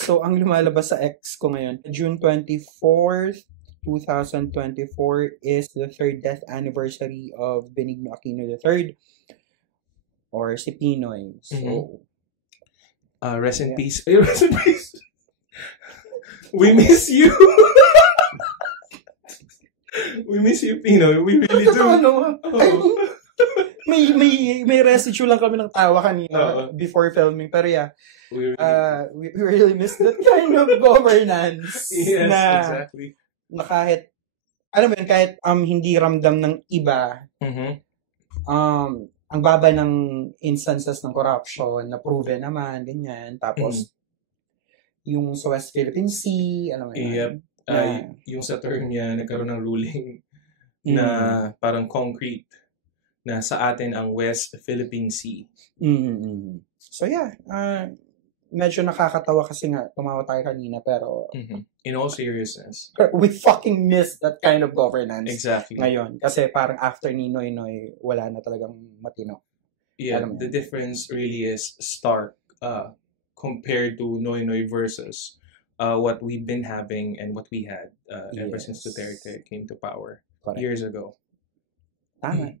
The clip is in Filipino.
So, ang lumalabas sa X ko ngayon, June 24th, 2024 is the third death anniversary of Benigno Aquino III or si Pinoy. So, Rest yeah. in peace. Rest in peace. We miss you. We miss you, Pinoy. We really do. Ano? May residue lang kami ng tawa kanina before filming. Pero yeah, we really miss that kind of governance. Yes, exactly. Na kahit, alam mo yun, kahit hindi ramdam ng iba, ang baba ng instances ng corruption na proven naman, ganyan. Tapos, yung sa West Philippine Sea, alam mo yun. Yep. Yung sa term niya, nagkaroon ng ruling na parang concrete na sa atin ang West Philippine Sea. So yeah, medyo nakakatawa kasi nga tumawa tayo kanina pero in all seriousness, we fucking miss that kind of governance. Exactly. Ngayon kasi parang after ni Noy Noy wala na talagang matino. Yeah, the difference really is stark compared to Noy Noy versus what we've been having and what we had ever since Duterte came to power years ago. Tama.